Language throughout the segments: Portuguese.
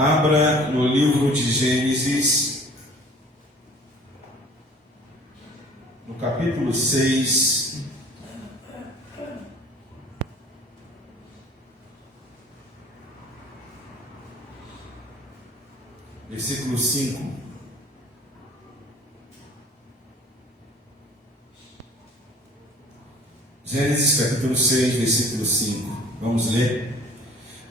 Abra no livro de Gênesis, no capítulo 6, versículo 5. Gênesis capítulo 6, versículo 5. Vamos ler.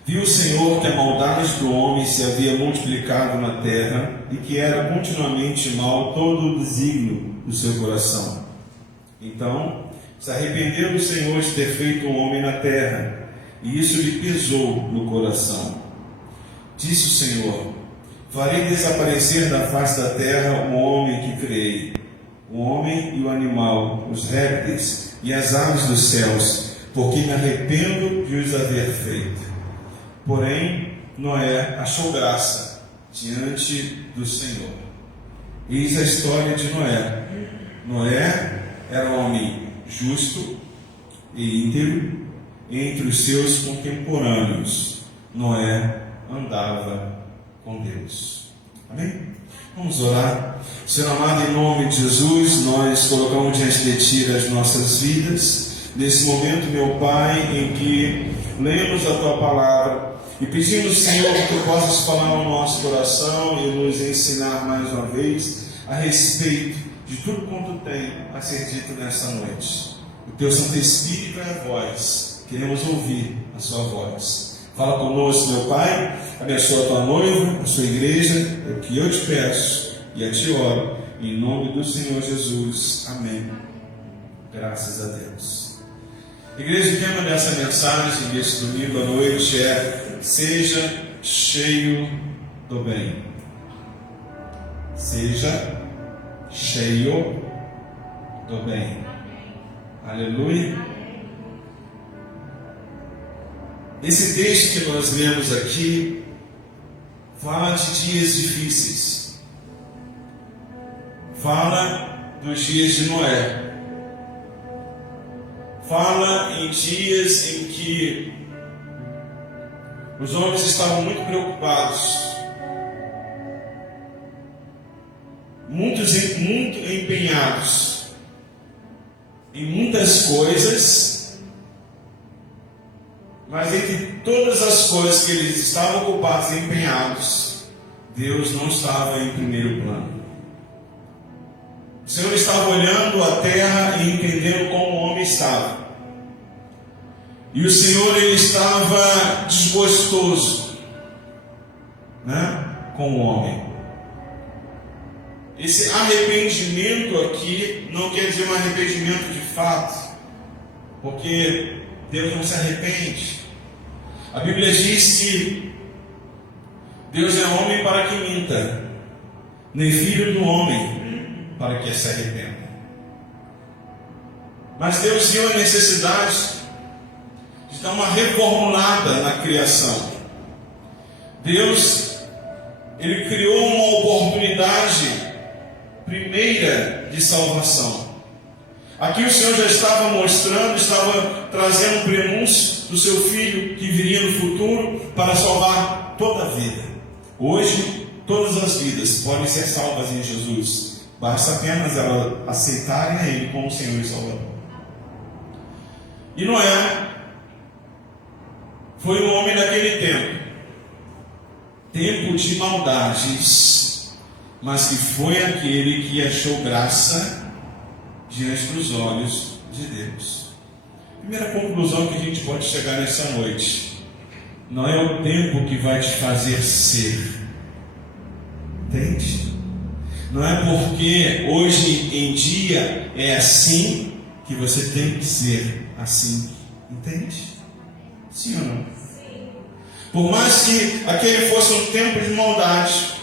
Viu o Senhor que a maldade do homem se havia multiplicado na terra e que era continuamente mau todo o desígnio do seu coração. Então se arrependeu o Senhor de ter feito o homem na terra, e isso lhe pesou no coração. Disse o Senhor: farei desaparecer da face da terra o homem que criei, o homem e o animal, os répteis e as aves dos céus, porque me arrependo de os haver feito. Porém, Noé achou graça diante do Senhor. Eis a história de Noé. Noé era um homem justo e íntegro entre os seus contemporâneos. Noé andava com Deus. Amém? Vamos orar. Senhor amado, em nome de Jesus, nós colocamos diante de Ti as nossas vidas, nesse momento, meu Pai, em que lemos a Tua palavra e pedimos, Senhor, que Tu possas falar no nosso coração e nos ensinar mais uma vez a respeito de tudo quanto tem a ser dito nessa noite. O Teu Santo Espírito é a voz, queremos ouvir a Sua voz. Fala conosco, meu Pai, abençoa a Tua noiva, a Sua igreja, é o que eu te peço e a Te oro, em nome do Senhor Jesus. Amém. Graças a Deus. Igreja, o tema dessa mensagem, desse domingo à noite é: seja cheio do bem. Seja cheio do bem. Aleluia. Esse texto que nós lemos aqui fala de dias difíceis. Fala dos dias de Noé. Fala em dias em que os homens estavam muito preocupados, muito empenhados em muitas coisas, mas entre todas as coisas que eles estavam ocupados e empenhados, Deus não estava em primeiro plano. O Senhor estava olhando a terra e entendendo como o homem estava. E o Senhor, ele estava desgostoso, com o homem. Esse arrependimento aqui não quer dizer um arrependimento de fato, porque Deus não se arrepende. A Bíblia diz que Deus é homem para que minta, nem filho do homem para que se arrependa. Mas Deus viu a necessidade de dar uma reformulada na criação. Deus, ele criou uma oportunidade primeira de salvação. Aqui o Senhor já estava mostrando, estava trazendo um prenúncio do seu Filho que viria no futuro para salvar toda a vida. Hoje, todas as vidas podem ser salvas em Jesus. Basta apenas elas aceitarem a Ele como Senhor e Salvador. E Noé foi um homem daquele tempo de maldades, mas que foi aquele que achou graça diante dos olhos de Deus. Primeira conclusão que a gente pode chegar nessa noite: não é o tempo que vai te fazer ser. Entende? Não é porque hoje em dia é assim que você tem que ser assim. Entende? Sim ou não? Por mais que aquele fosse um tempo de maldade,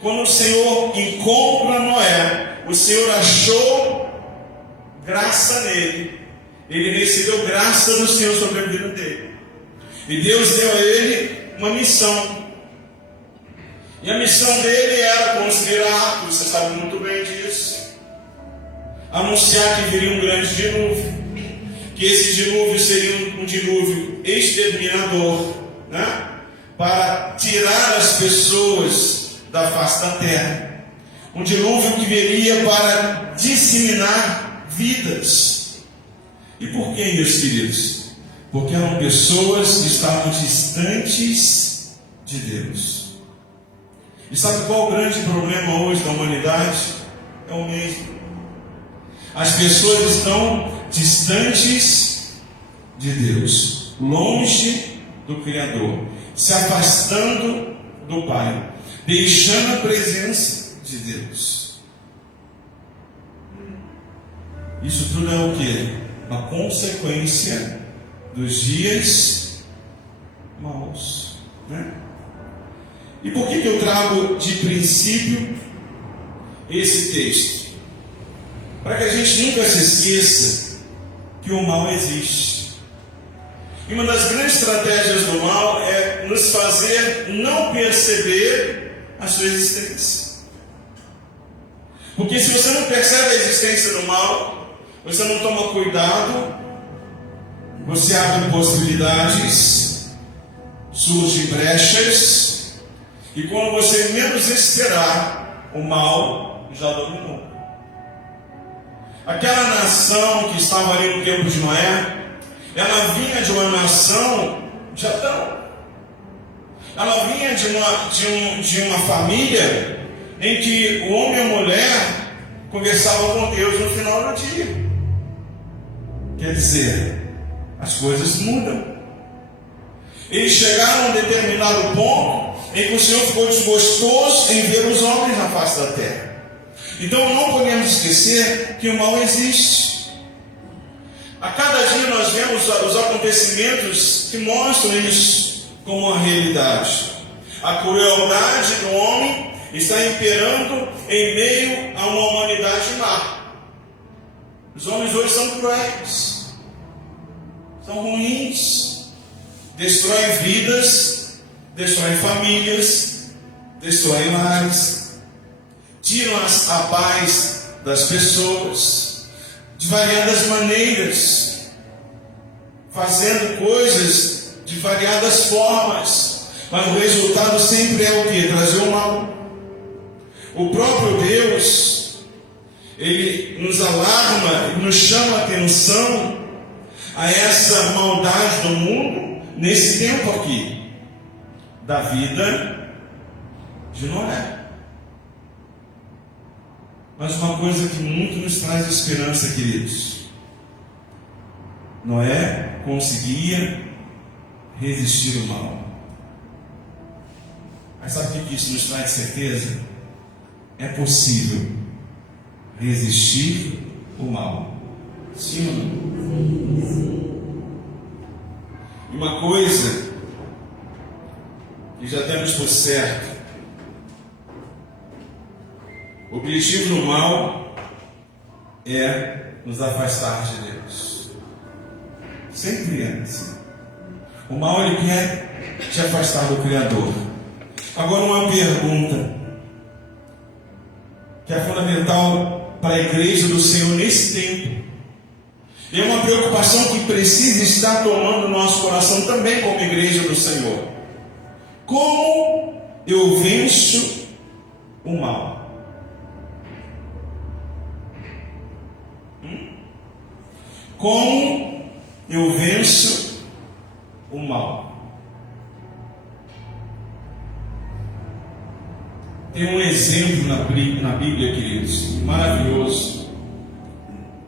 quando o Senhor encontra Noé, o Senhor achou graça nele. Ele recebeu graça do Senhor sobre a vida dele. E Deus deu a ele uma missão. E a missão dele era construir a arca, você sabe muito bem disso. Anunciar que viria um grande dilúvio. Que esse dilúvio seria um dilúvio exterminador, para tirar as pessoas da face da terra. Um dilúvio que viria para disseminar vidas. E por que, meus queridos? Porque eram pessoas que estavam distantes de Deus. E sabe qual o grande problema hoje da humanidade? É o mesmo. As pessoas estão distantes de Deus, longe do Criador, se afastando do Pai, deixando a presença de Deus. Isso tudo é o quê? Uma consequência dos dias maus, né? E por que eu trago de princípio esse texto? Para que a gente nunca se esqueça que o mal existe. E uma das grandes estratégias do mal é nos fazer não perceber a sua existência. Porque se você não percebe a existência do mal, você não toma cuidado, você abre possibilidades, surge brechas, e quando você menos esperar, o mal já dominou. Aquela nação que estava ali no tempo de Noé, ela vinha de uma nação de Adão. Ela vinha de uma família em que o homem e a mulher conversavam com Deus no final do dia. Quer dizer, as coisas mudam. Eles chegaram a um determinado ponto em que o Senhor ficou desgostoso em ver os homens na face da terra. Então não podemos esquecer que o mal existe. A cada dia nós vemos os acontecimentos que mostram isso como uma realidade. A crueldade do homem está imperando em meio a uma humanidade má. Os homens hoje são cruéis, são ruins, destroem vidas, destroem famílias, destroem lares, tiram a paz das pessoas de variadas maneiras, fazendo coisas de variadas formas, mas o resultado sempre é o quê? Trazer o mal. O próprio Deus, Ele nos alarma, nos chama a atenção a essa maldade do mundo nesse tempo aqui, da vida de Noé. Mas uma coisa que muito nos traz esperança, queridos: Noé conseguia resistir ao mal. Mas sabe o que isso nos traz certeza? É possível resistir o mal. Sim ou não? E uma coisa que já temos por certo: o objetivo do mal é nos afastar de Deus. Sempre é assim. O mal, ele quer te afastar do Criador. Agora, uma pergunta que é fundamental para a igreja do Senhor nesse tempo. E é uma preocupação que precisa estar tomando o nosso coração também como igreja do Senhor. Como eu venço o mal? Como eu venço o mal? Tem um exemplo na Bíblia, queridos, maravilhoso,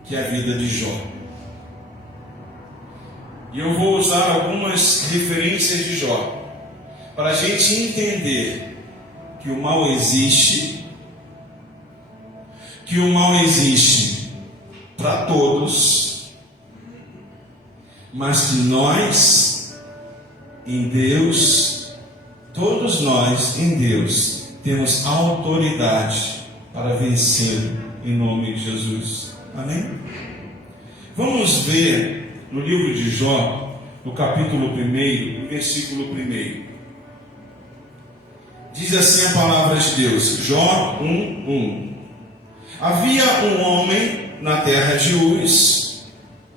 que é a vida de Jó. E eu vou usar algumas referências de Jó, para a gente entender que o mal existe, para todos, mas que nós, em Deus, todos nós, em Deus, temos autoridade para vencer em nome de Jesus. Amém? Vamos ver no livro de Jó, no capítulo 1, no versículo 1. Diz assim a palavra de Deus, Jó 1:1. Havia um homem na terra de Uz,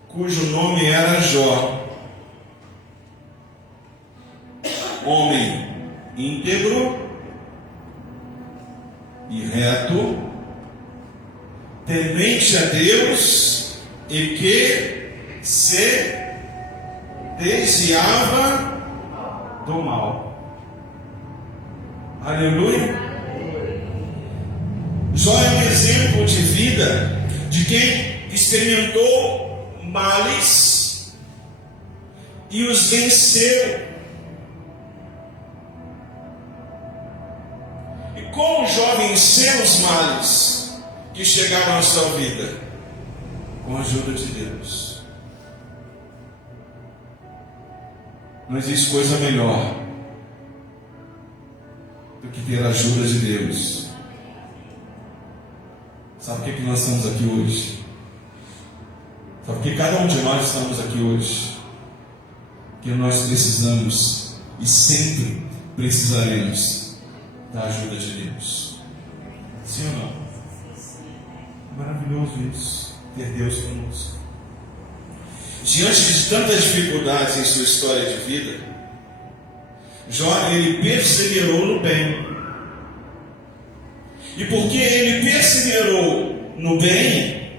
cujo nome era Jó, homem e reto, temente a Deus e que se desviava do mal. Aleluia. Jó é um exemplo de vida de quem experimentou males e os venceu. E como Jó venceu os males que chegaram à sua vida? Com a ajuda de Deus. Não existe coisa melhor do que ter a ajuda de Deus. Sabe por que nós estamos aqui hoje? Sabe por que cada um de nós estamos aqui hoje? Que nós precisamos e sempre precisaremos da ajuda de Deus. Sim ou não? É maravilhoso isso, ter Deus conosco. Diante de tantas dificuldades em sua história de vida, Jó, ele perseverou no bem. E porque ele perseverou no bem,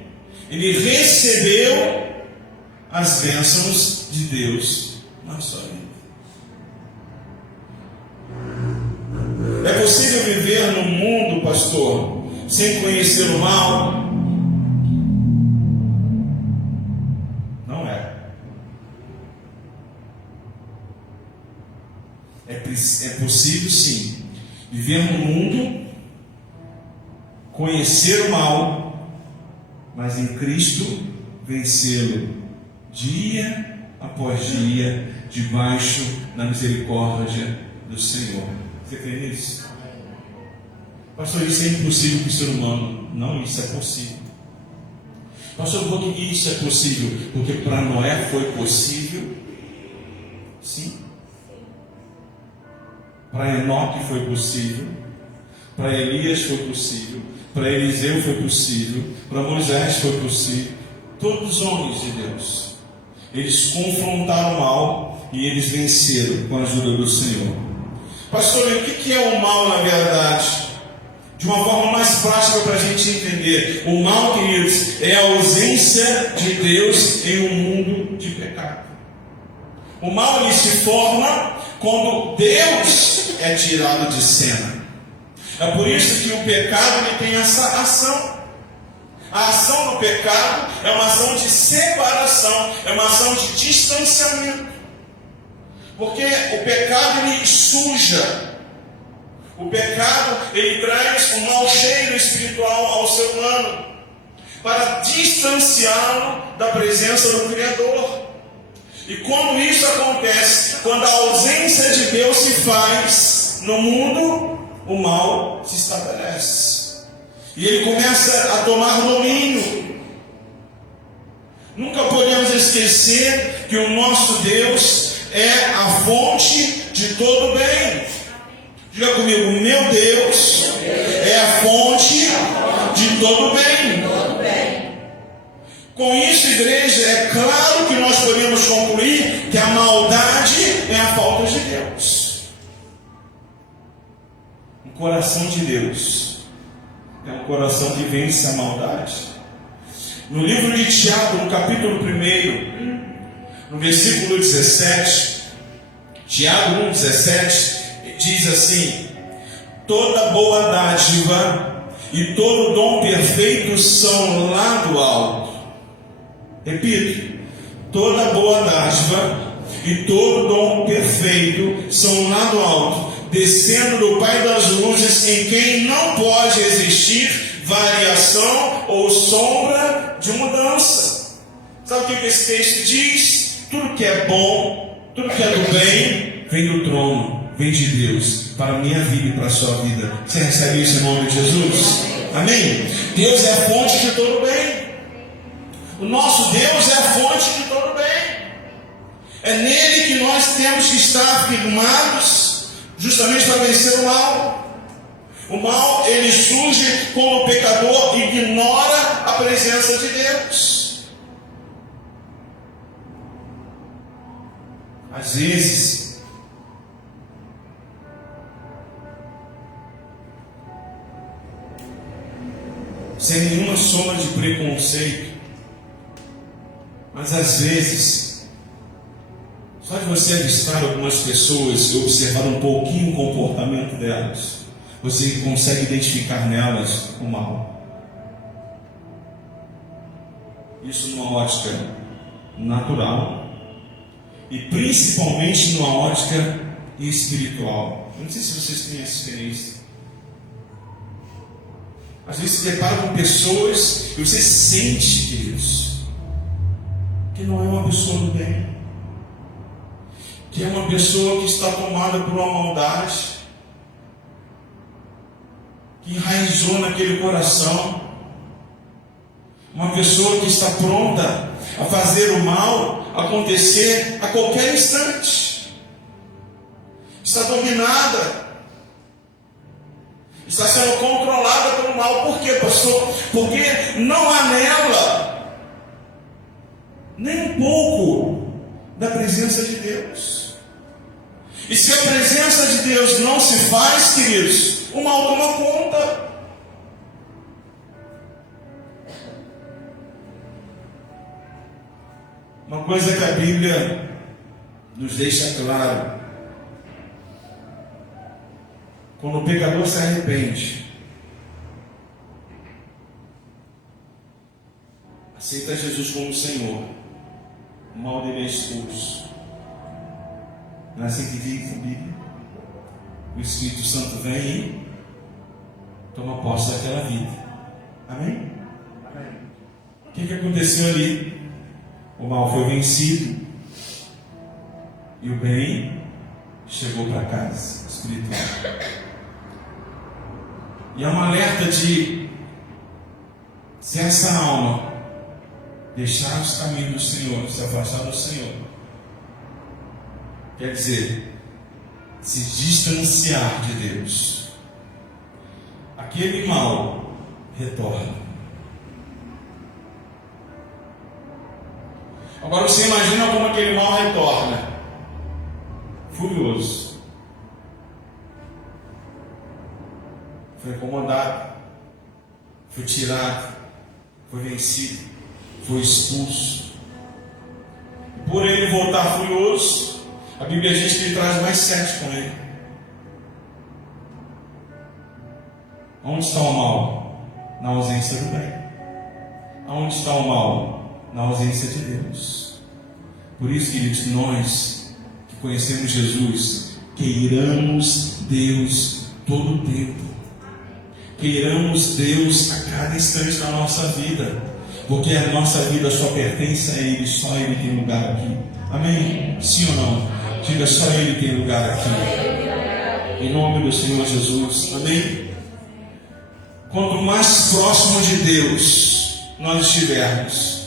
ele recebeu as bênçãos de Deus na sua vida. É possível viver no mundo, pastor, sem conhecer o mal? Não é. É possível sim viver no mundo, conhecer o mal, mas em Cristo vencê-lo dia após dia, debaixo da misericórdia do Senhor. Você crê nisso? Pastor, isso é impossível para o ser humano. Não, isso é possível. Pastor, por que isso é possível? Porque para Noé foi possível. Sim. Para Enoque foi possível. Para Elias foi possível. Para Eliseu foi possível. Para Moisés foi possível. Todos os homens de Deus, eles confrontaram o mal e eles venceram com a ajuda do Senhor. Pastor, e o que é o mal na verdade? De uma forma mais prática para a gente entender. O mal, queridos, é a ausência de Deus em um mundo de pecado. O mal ele se forma quando Deus é tirado de cena. É por isso que o pecado ele tem essa ação. A ação do pecado é uma ação de separação, é uma ação de distanciamento. Porque o pecado ele suja. O pecado ele traz um mau cheiro espiritual ao ser humano para distanciá-lo da presença do Criador. E quando isso acontece, quando a ausência de Deus se faz no mundo, o mal se estabelece. E ele começa a tomar domínio. Nunca podemos esquecer que o nosso Deus é a fonte de todo bem. Diga comigo, meu Deus é a fonte de todo bem. Com isso, igreja, é claro que nós podemos concluir que a maldade é a falta de Deus. O coração de Deus é um coração que vence a maldade. No livro de Tiago, no capítulo 1, no versículo 17, Tiago 1,17, diz assim: toda boa dádiva e todo dom perfeito são lá do alto. Repito, toda boa dádiva e todo dom perfeito são lá do alto, descendo do Pai das luzes, em quem não pode existir variação ou sombra de mudança. Sabe o que esse texto diz? Tudo que é bom, tudo que é do bem, vem do trono, vem de Deus, para a minha vida e para a sua vida. Você recebe isso em nome de Jesus? Amém? Deus é a fonte de todo bem. O nosso Deus é a fonte de todo bem. É nele que nós temos que estar firmados, justamente para vencer o mal. O mal, ele surge quando o pecador ignora a presença de Deus. Às vezes, sem nenhuma sombra de preconceito. Mas às vezes, só de você avistar algumas pessoas e observar um pouquinho o comportamento delas, você consegue identificar nelas o mal. Isso numa ótica natural e principalmente numa ótica espiritual. Eu não sei se vocês têm essa experiência. Às vezes se depara com pessoas e você sente, queridos, que não é uma pessoa do bem, que é uma pessoa que está tomada por uma maldade, que enraizou naquele coração, uma pessoa que está pronta a fazer o mal acontecer a qualquer instante, está dominada, está sendo controlada pelo mal. Por quê, pastor? Porque não há nela nem um pouco da presença de Deus. E se a presença de Deus não se faz, queridos, o mal toma conta. Uma coisa que a Bíblia nos deixa claro: quando o pecador se arrepende, aceita Jesus como Senhor, o mal dele é expulso. Não é assim que diz a Bíblia? O Espírito Santo vem e toma posse daquela vida. Amém? Amém. O que aconteceu ali? O mal foi vencido e o bem chegou para casa espiritual. E é um alerta de, se essa alma deixar os caminhos do Senhor, se afastar do Senhor, quer dizer, se distanciar de Deus, aquele mal retorna. Agora você imagina como aquele mal retorna: furioso, foi incomodado, foi tirado, foi vencido, foi expulso. E por ele voltar furioso, a Bíblia diz que ele traz mais 7 com ele. Onde está o mal? Na ausência do bem. Aonde está o mal? Na ausência de Deus. Por isso, queridos, nós que conhecemos Jesus, queiramos Deus todo o tempo, queiramos Deus a cada instante da nossa vida, porque a nossa vida só pertence a Ele, só Ele tem lugar aqui. Amém? Sim ou não? Diga: só Ele tem lugar aqui, em nome do Senhor Jesus. Amém? Quanto mais próximo de Deus nós estivermos,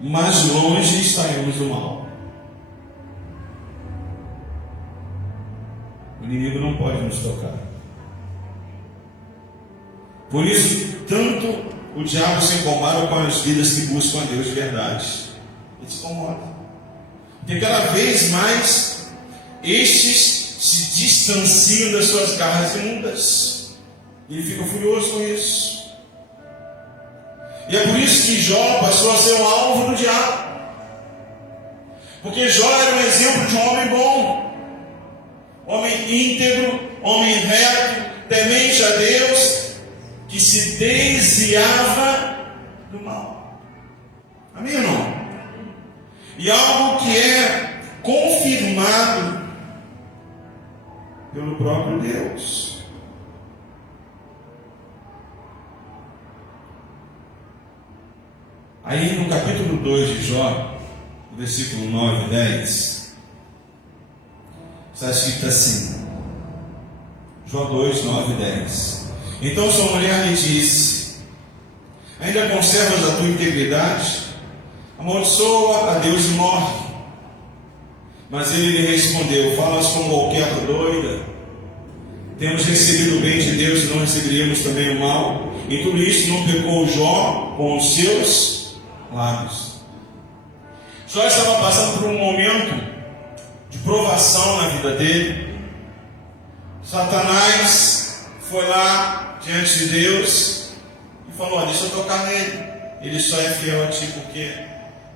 mais longe estaremos do mal. O inimigo não pode nos tocar. Por isso, tanto o diabo se incomoda com as vidas que buscam a Deus de verdade. Ele se incomoda, porque cada vez mais estes se distanciam das suas garras imundas. Ele fica furioso com isso. E é por isso que Jó passou a ser o alvo do diabo. Porque Jó era um exemplo de um homem bom, homem íntegro, homem reto, temente a Deus, que se desviava do mal. Amém ou não? E algo que é confirmado pelo próprio Deus. Aí no capítulo 2 de Jó, versículo 9 e 10, está escrito assim, Jó 2, 9 e 10. Então sua mulher lhe disse: ainda conservas a tua integridade? Amaldiçoa a Deus e morre. Mas ele lhe respondeu: falas como qualquer doida. Temos recebido o bem de Deus e não receberíamos também o mal. E tudo isso não pecou Jó com os seus lábios. Jó estava passando por um momento de provação na vida dele. Satanás foi lá diante de Deus e e falou: ó, deixa eu tocar nele. Ele só é fiel a ti porque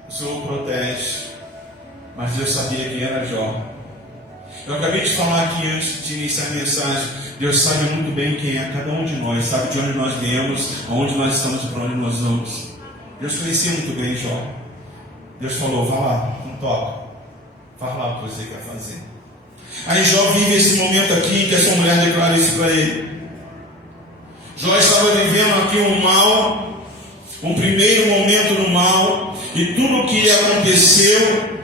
o Senhor o protege. Mas Deus sabia quem era Jó. Eu acabei de falar aqui antes de iniciar a mensagem. Deus sabe muito bem quem é cada um de nós, sabe de onde nós viemos, aonde nós estamos e para onde nós vamos. Deus conhecia muito bem Jó. Deus falou: vá lá, não toca, faz lá o que você quer fazer. Aí Jó vive esse momento aqui que essa mulher declara isso para ele. Jó estava vivendo aqui um mal, um primeiro momento no mal, e tudo o que lhe aconteceu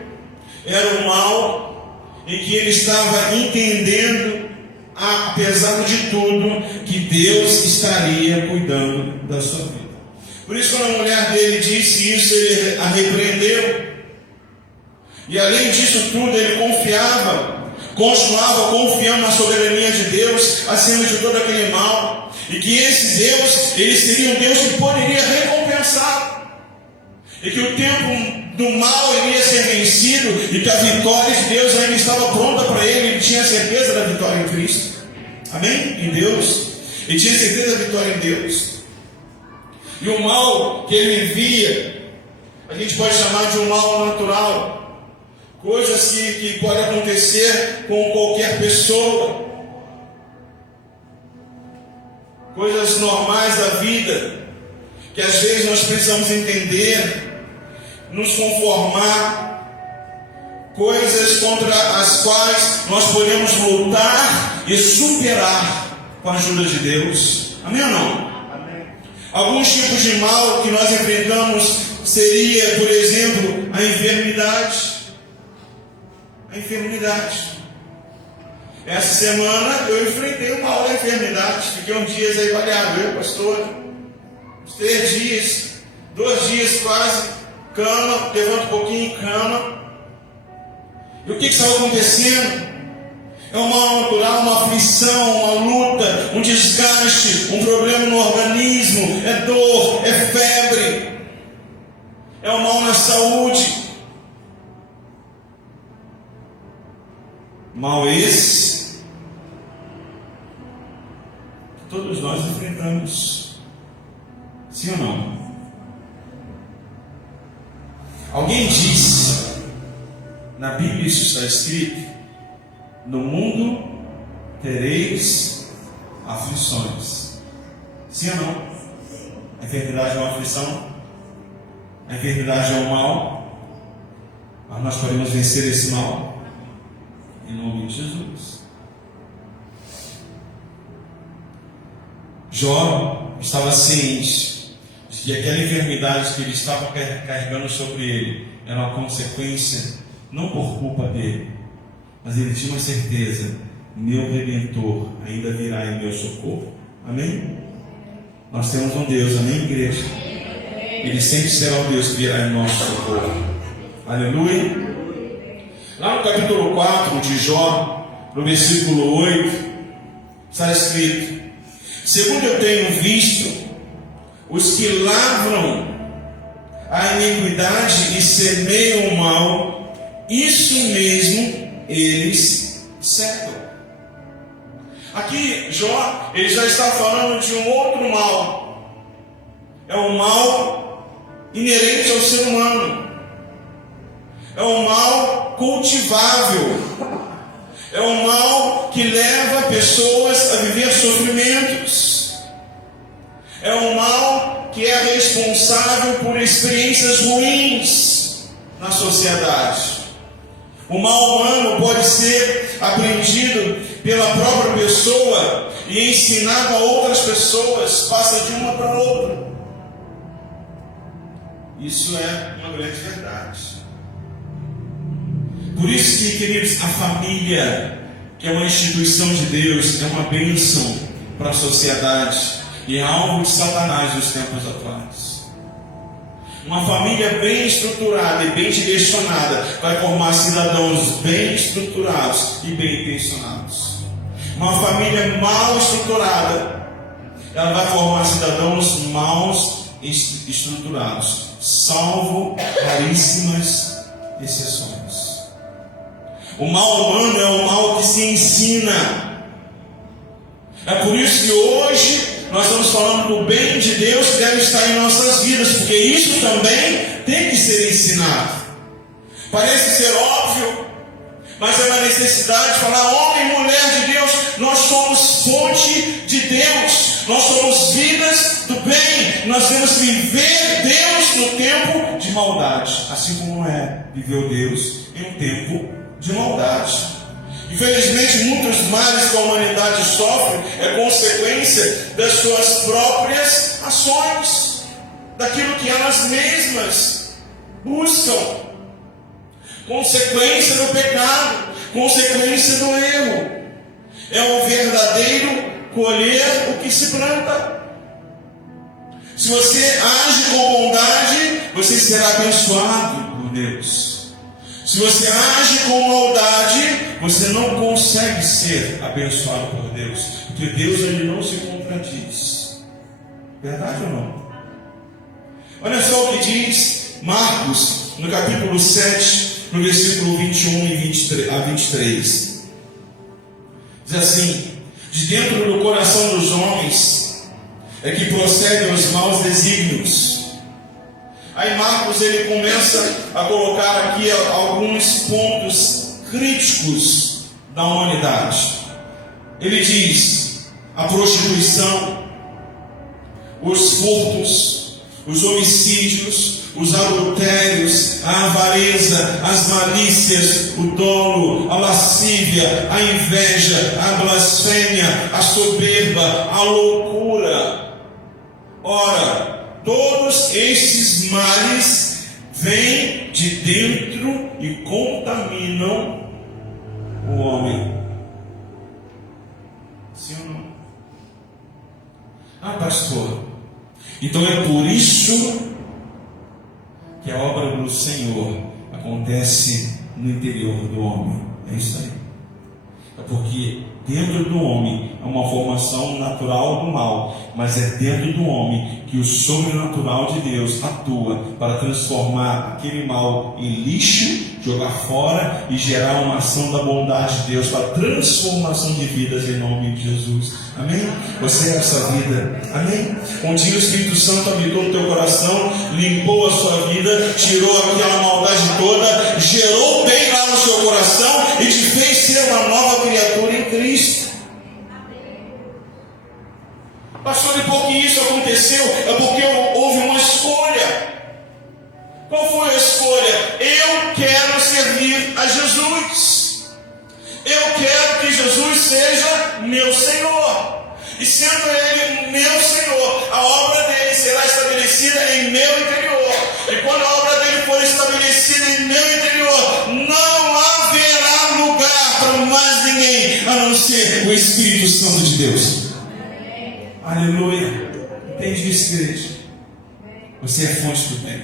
era um mal em que ele estava entendendo, apesar de tudo, que Deus estaria cuidando da sua vida. Por isso, quando a mulher dele disse isso, ele a repreendeu. E além disso tudo, ele continuava confiando na soberania de Deus acima de todo aquele mal, e que esse Deus, ele seria um Deus que poderia recompensar, e que o tempo do mal iria ser vencido, e que a vitória de Deus ainda estava pronta para ele. Ele tinha certeza da vitória em Cristo, amém? Em Deus, ele tinha certeza da vitória em Deus. E o mal que ele vivia, a gente pode chamar de um mal natural, coisas que podem acontecer com qualquer pessoa, coisas normais da vida, que às vezes nós precisamos entender, nos conformar, coisas contra as quais nós podemos lutar e superar com a ajuda de Deus, amém ou não? Alguns tipos de mal que nós enfrentamos seria, por exemplo, a enfermidade. A enfermidade. Essa semana eu enfrentei o mal da enfermidade. Fiquei uns dias aí baleado, eu, pastor. Uns 3 dias, 2 dias quase, cama, levanta um pouquinho, cama. E o que estava acontecendo? É um mal natural, uma aflição, uma luta, um desgaste, um problema no organismo, é dor, é febre, é um mal na saúde. Mal esse que todos nós enfrentamos, sim ou não? Alguém disse, na Bíblia isso está escrito: no mundo tereis aflições. Sim ou não? A enfermidade é uma aflição, a enfermidade é um mal, mas nós podemos vencer esse mal em nome de Jesus. Jó estava ciente de que aquela enfermidade que ele estava carregando sobre ele era uma consequência, não por culpa dele, mas ele tinha uma certeza: meu Redentor ainda virá em meu socorro. Amém? Nós temos um Deus, amém, igreja? Ele sempre será o Deus que virá em nosso socorro. Aleluia. Lá no capítulo 4 de Jó, no versículo 8, está escrito: segundo eu tenho visto, os que lavram a iniquidade e semeiam o mal, isso mesmo eles cegam. Aqui Jó, ele já está falando de um outro mal. É um mal inerente ao ser humano. É um mal cultivável. É um mal que leva pessoas a viver sofrimentos. É um mal que é responsável por experiências ruins na sociedade. O mal humano pode ser aprendido pela própria pessoa e ensinado a outras pessoas, passa de uma para outra. Isso é uma grande verdade. Por isso que, queridos, a família, que é uma instituição de Deus, é uma bênção para a sociedade e é alvo de Satanás nos tempos atuais. Uma família bem estruturada e bem direcionada vai formar cidadãos bem estruturados e bem intencionados. Uma família mal estruturada, ela vai formar cidadãos mal estruturados, salvo raríssimas exceções. O mal humano é um mal que se ensina. É por isso que hoje nós estamos falando do bem de Deus que deve estar em nossas vidas, porque isso também tem que ser ensinado. Parece ser óbvio, mas é uma necessidade de falar: homem e mulher de Deus, nós somos fonte de Deus, nós somos vidas do bem, nós temos que viver Deus no tempo de maldade, assim como Noé viveu Deus em um tempo de maldade. Infelizmente, muitos males que a humanidade sofre é consequência das suas próprias ações, daquilo que elas mesmas buscam, consequência do pecado, consequência do erro. É o verdadeiro colher o que se planta. Se você age com bondade, você será abençoado por Deus. Se você age com maldade, você não consegue ser abençoado por Deus, porque Deus, ele não se contradiz. Verdade ou não? Olha só o que diz Marcos, no capítulo 7, no versículo 21 a 23. Diz assim: de dentro do coração dos homens é que procedem os maus desígnios. Aí Marcos, ele começa a colocar aqui alguns pontos críticos da humanidade. Ele diz: a prostituição, os furtos, os homicídios, os adultérios, a avareza, as malícias, o dolo, a lascívia, a inveja, a blasfêmia, a soberba, a loucura. Ora, todos estes males vêm de dentro e contaminam o homem. Sim ou não? Ah, pastor, então é por isso que a obra do Senhor acontece no interior do homem. É isso aí. É porque dentro do homem é uma formação natural do mal, mas é dentro do homem que o sobrenatural de Deus atua para transformar aquele mal em lixo, jogar fora e gerar uma ação da bondade de Deus para transformação de vidas em nome de Jesus. Amém? Você é essa vida. Amém? Um dia o Espírito Santo habitou no teu coração, limpou a sua vida, tirou aquela maldade toda, gerou bem lá no seu coração e te fez ser uma nova criatura em Cristo. Pastor, e por que isso aconteceu? É porque houve uma escolha. Qual foi a escolha? Eu quero servir a Jesus. Eu quero que Jesus seja meu Senhor. E sendo Ele meu Senhor, a obra dele será estabelecida em meu interior. E quando a obra dele for estabelecida em meu interior, não haverá lugar para mais ninguém a não ser o Espírito Santo de Deus. Aleluia. Entende isso, igreja? Você é fonte do bem.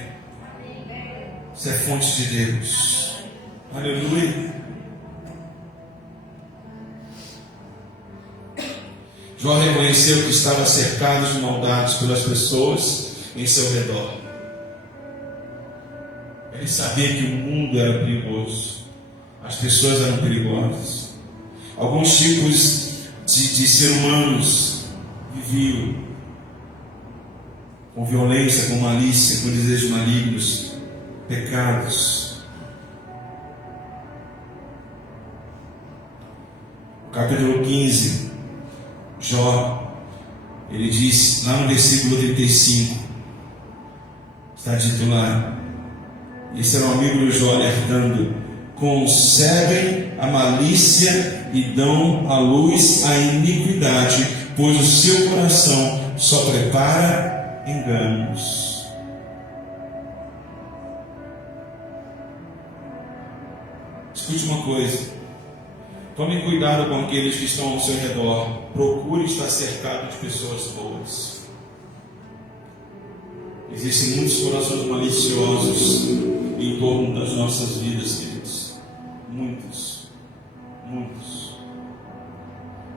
Você é fonte de Deus. Aleluia. Jó reconheceu que estava cercado de maldades pelas pessoas em seu redor. Ele sabia que o mundo era perigoso. As pessoas eram perigosas. Alguns tipos de ser humanos viviam com violência, com malícia, com desejos malignos, pecados. No capítulo 15, Jó, ele diz, lá no versículo 35, está dito lá, esse era um amigo do Jó alertando: concebem a malícia e dão à luz a iniquidade, pois o seu coração só prepara enganos. Escute uma coisa. Tome cuidado com aqueles que estão ao seu redor. Procure estar cercado de pessoas boas. Existem muitos corações maliciosos em torno das nossas vidas, queridos. Muitos.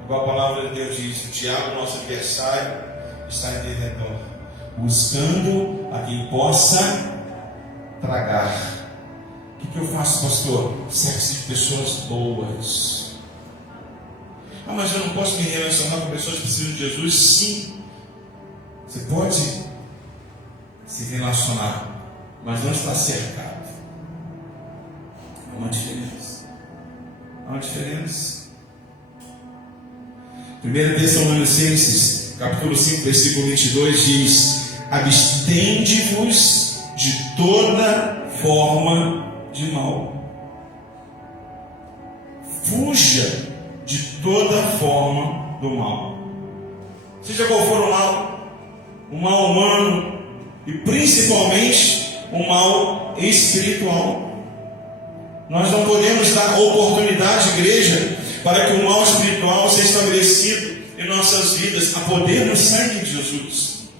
Igual a palavra de Deus diz, o diabo, nosso adversário, está em redor, buscando a quem possa tragar. O que eu faço, pastor? Cerque-se de pessoas boas. Ah, mas eu não posso me relacionar com pessoas que precisam de Jesus? Sim, Você pode se relacionar, mas não está cercado. Há uma diferença. Há uma diferença. 1 Tessalonicenses, capítulo 5, versículo 22 diz: abstende-vos de toda forma de mal. Fuja de toda forma do mal. Seja qual for o mal humano e principalmente o mal espiritual. Nós não podemos dar oportunidade, igreja, para que o mal espiritual seja estabelecido em nossas vidas, a poder no sangue de Jesus.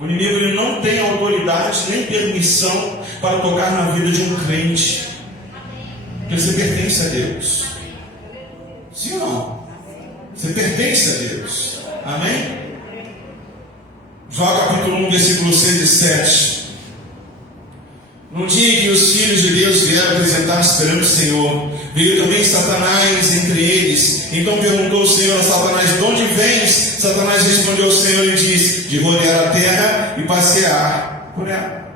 O inimigo ele não tem autoridade nem permissão para tocar na vida de um crente, porque você pertence a Deus. Sim ou não? Você pertence a Deus. Amém? Jó capítulo 1, versículo 6 e 7. No dia que os filhos de Deus vieram apresentar-se perante o Senhor, veio também Satanás entre eles. Então perguntou o Senhor a Satanás: de onde vens? Satanás respondeu ao Senhor e disse: de rodear a terra e passear por ela.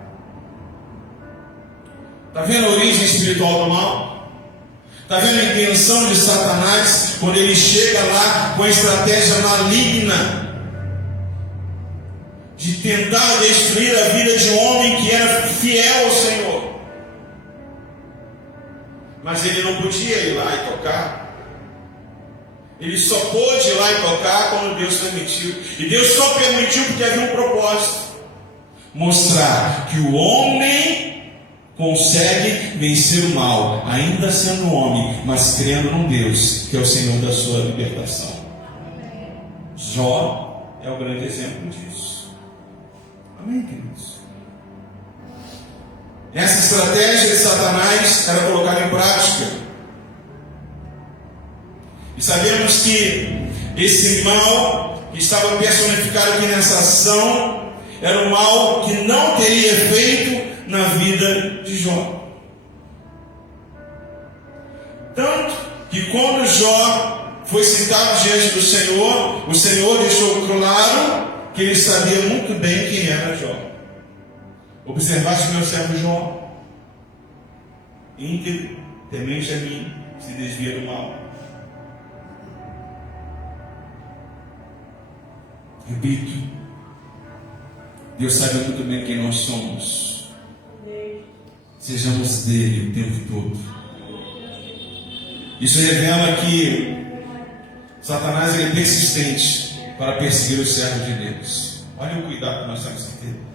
Está vendo a origem espiritual do mal? Está vendo a intenção de Satanás quando ele chega lá com a estratégia maligna de tentar destruir a vida de um homem que era fiel ao Senhor? Mas ele não podia ir lá e tocar. Ele só pôde ir lá e tocar quando Deus permitiu. E Deus só permitiu porque havia um propósito: mostrar que o homem consegue vencer o mal, ainda sendo homem, mas crendo num Deus que é o Senhor da sua libertação. Jó é o grande exemplo disso. Amém, queridos? Essa estratégia de Satanás era colocada em prática. E sabemos que esse mal que estava personificado aqui nessa ação era um mal que não teria efeito na vida de Jó. Tanto que quando Jó foi citado diante do Senhor, o Senhor deixou claro que ele sabia muito bem quem era Jó. Observaste meu servo Jó, íntegro, temente a mim, se desvia do mal. Repito, Deus sabe muito bem quem nós somos. Sejamos dele o tempo todo. Isso revela que Satanás é persistente para perseguir os servos de Deus. Olha o cuidado que nós temos que ter.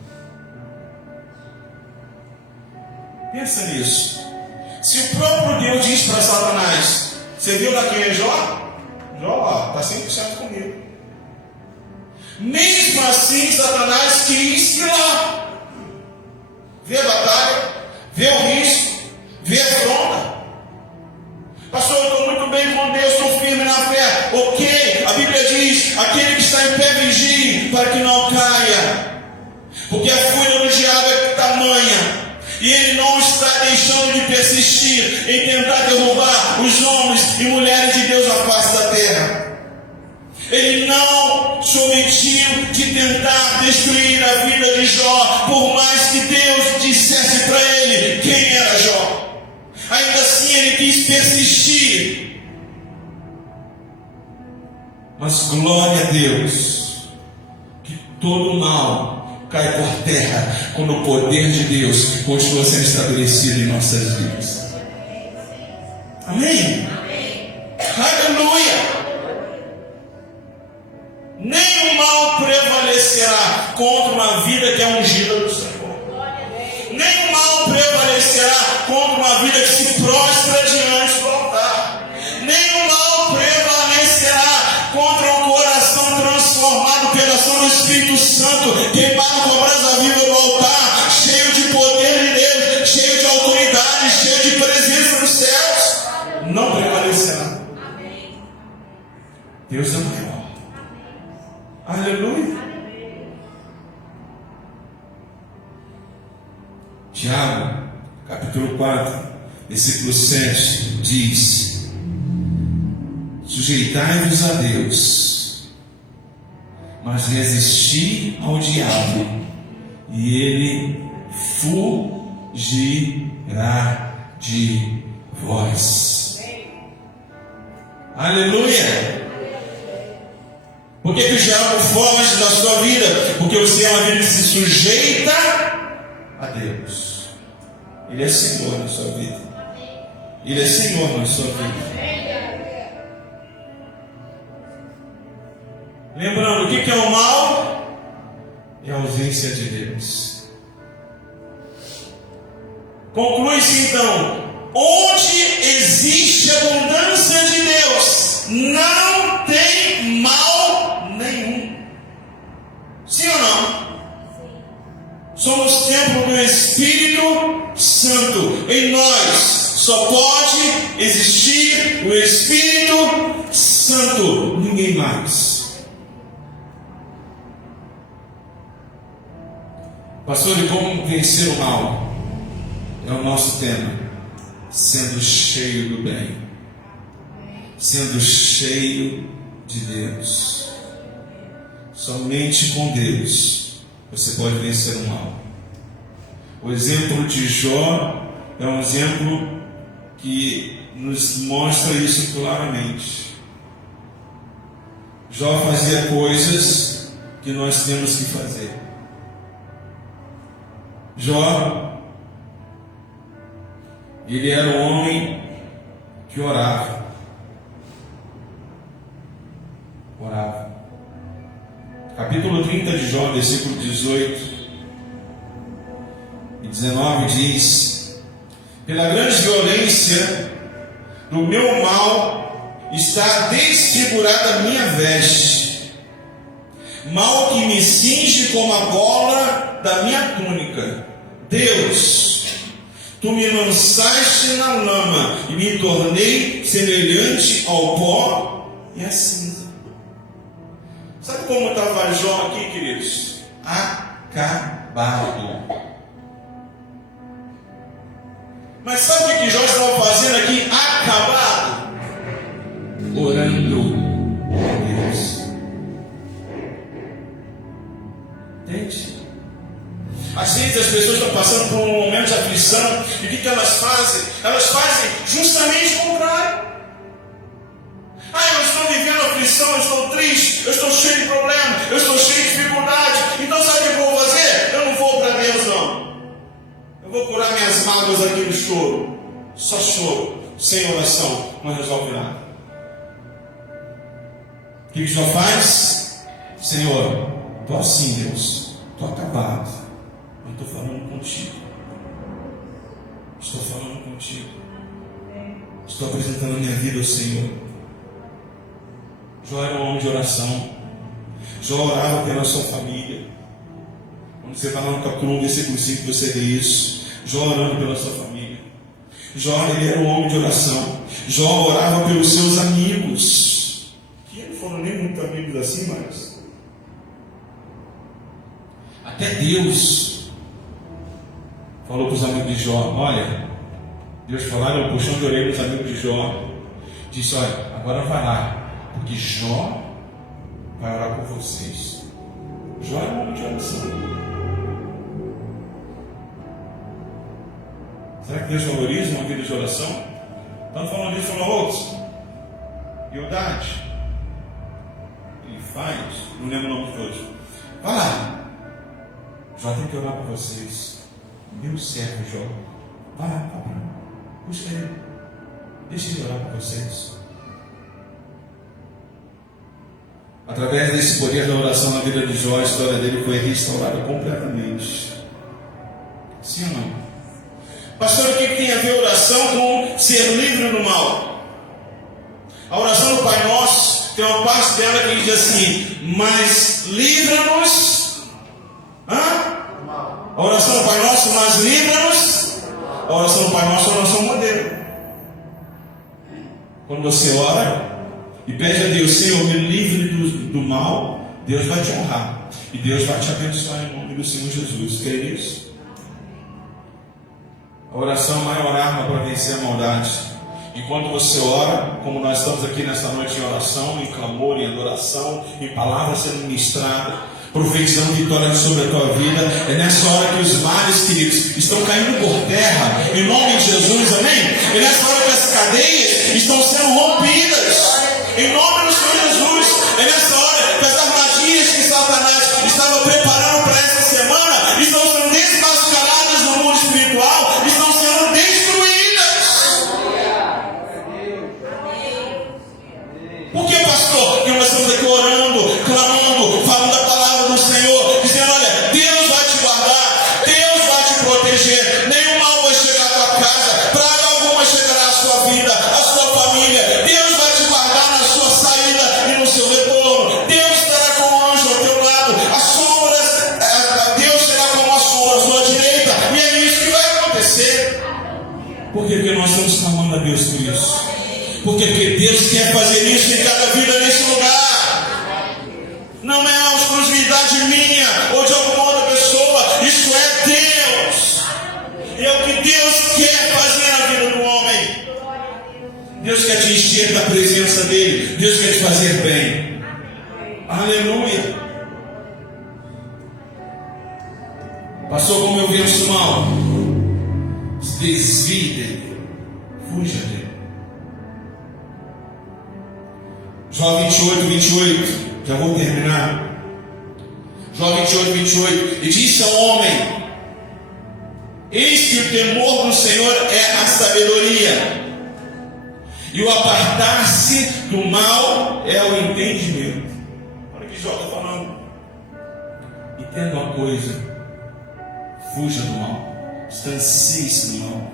Pensa nisso. Se o próprio Deus diz para Satanás: você viu lá quem é Jó? Jó, está 100% comigo. Mesmo assim, Satanás quis ir lá, ver a batalha, ver o risco, ver a afronta. Pastor, eu estou muito bem com Deus, estou firme na fé. Ok, a Bíblia diz: aquele que está em pé vigie para que não caia, porque a fúria do diabo é tamanha, e ele não está deixando de persistir em tentar derrubar os homens e mulheres de Deus à face da terra. Ele não se omitiu de tentar destruir a vida de Jó, por mais que Deus dissesse para ele quem era Jó. Ainda assim ele quis persistir. Mas glória a Deus, que todo mal cai por terra quando o poder de Deus continua sendo estabelecido em nossas vidas. Amém? Aleluia! Nem o mal prevalecerá contra uma vida que é ungida do Senhor. Nem o mal prevalecerá contra uma vida que se prostra diante do altar. Nem o mal prevalecerá contra um coração transformado pela ação do Espírito Santo, queimado com a brasa viva do altar, cheio de poder de Deus, cheio de autoridade, cheio de presença dos céus. Não prevalecerá. Deus é maior. Aleluia. Tiago, capítulo 4, versículo 7, diz: sujeitai-vos a Deus, mas resisti ao diabo, e ele fugirá de vós. Aleluia! Por que o diabo foge da sua vida? Porque você é uma vida que se sujeita a Deus. Ele é Senhor na sua vida. Ele é Senhor na sua vida. Lembrando, o que é o mal? É a ausência de Deus. Conclui-se então: onde existe abundância de Deus, não tem mal nenhum. Sim ou não? Somos templo do Espírito Santo. Em nós só pode existir o Espírito Santo, ninguém mais. Pastor, e como vencer o mal? É o nosso tema. Sendo cheio do bem, sendo cheio de Deus. Somente com Deus você pode vencer o mal. O exemplo de Jó é um exemplo que nos mostra isso claramente. Jó fazia coisas que nós temos que fazer. Jó, ele era um homem que orava. Capítulo 30 de Jó, versículo 18 e 19 diz: pela grande violência do meu mal está desfigurada a minha veste, mal que me cinge como a gola da minha túnica. Deus, tu me lançaste na lama e me tornei semelhante ao pó e à cinza. Sabe como estava Jó aqui, queridos? Acabado. Mas sabe o que Jó estava fazendo aqui? Acabado. Orando a Deus. Entende? Às vezes as pessoas estão passando por um momento de aflição, e o que elas fazem? Elas fazem justamente o contrário. Eu estou vivendo aflição, eu estou triste, eu estou cheio de problemas, eu estou cheio de dificuldade. Então sabe o que eu vou fazer? Eu não vou para Deus, não. Eu vou curar minhas mágoas aqui no choro. Só choro, sem oração, não resolve nada. O que Jó faz? Senhor, estou assim, Deus, estou acabado, mas estou falando contigo. Estou falando contigo. Estou apresentando a minha vida ao Senhor. Jó era um homem de oração. Jó orava pela sua família. Quando você está lá no capítulo 1, versículo 5, você vê isso. Jó orando pela sua família. Jó, ele era um homem de oração. Jó orava pelos seus amigos, que não foram nem muito amigos assim, mas até Deus falou para os amigos de Jó: olha, Deus falaram, eu puxando de orelha nos amigos de Jó, disse: olha, agora vai lá, porque Jó vai orar por vocês. Jó é um homem de oração. Será que Deus valoriza uma vida de oração? Estamos falando disso uma outra. Eudade. Ele faz, não lembro o nome de todos. Vai lá. Jó tem que orar por vocês. Meu servo Jó. Vai lá, busca ele. Deixa ele orar por vocês. Através desse poder da oração na vida de Jó, a história dele foi restaurada completamente. Sim ou não? Pastor, o que tem a ver oração com ser livre do mal? A oração do Pai Nosso tem uma parte dela que diz assim: mas livra-nos. A oração do Pai Nosso, mas livra-nos. A oração do Pai Nosso é a oração modelo. Quando você ora e pede a Deus: Senhor, me livre do mal, Deus vai te honrar e Deus vai te abençoar em nome do Senhor Jesus. Crê nisso? A oração é a maior arma para vencer a maldade. enquanto você ora, como nós estamos aqui nesta noite em oração, em clamor, em adoração, em palavras sendo ministradas, profetizando vitória sobre a tua vida, é nessa hora que os males, queridos, estão caindo por terra, em nome de Jesus, amém? É nessa hora que as cadeias estão sendo rompidas, em nome do Senhor Jesus. É nessa hora que as armadilhas que Satanás estava preparando para essa semana estão sendo desmascaradas no mundo espiritual, estão sendo destruídas. Por que, pastor? Porque nós estamos aqui orando, clamando, falando a palavra do Senhor, dizendo: olha, Deus vai te guardar, Deus vai te proteger, nenhum mal vai chegar à tua casa, praga alguma chegará à sua vida, à sua família. Deus vai te guardar na sua saída e no seu retorno. Deus estará com o anjo ao teu lado, as sombras, Deus será como a sombra à sua direita, e é isso que vai acontecer. Por quê? Porque nós estamos clamando a Deus por isso. Por quê? Porque Deus quer fazer isso em cada vida nesse lugar. Não é uma exclusividade minha ou de alguma outra pessoa. Isso é Deus. E é o que Deus quer fazer na vida do homem. Deus quer te encher da presença dEle. Deus quer te fazer bem. Aleluia. Passou como eu venço mal. Se desvie dele. Fuja dele. Jó 28, já vou terminar. Jó 28, e disse ao homem: eis que o temor do Senhor é a sabedoria, e o apartar-se do mal é o entendimento. Olha o que Jó está falando. Entenda uma coisa: fuja do mal, distancie-se do mal.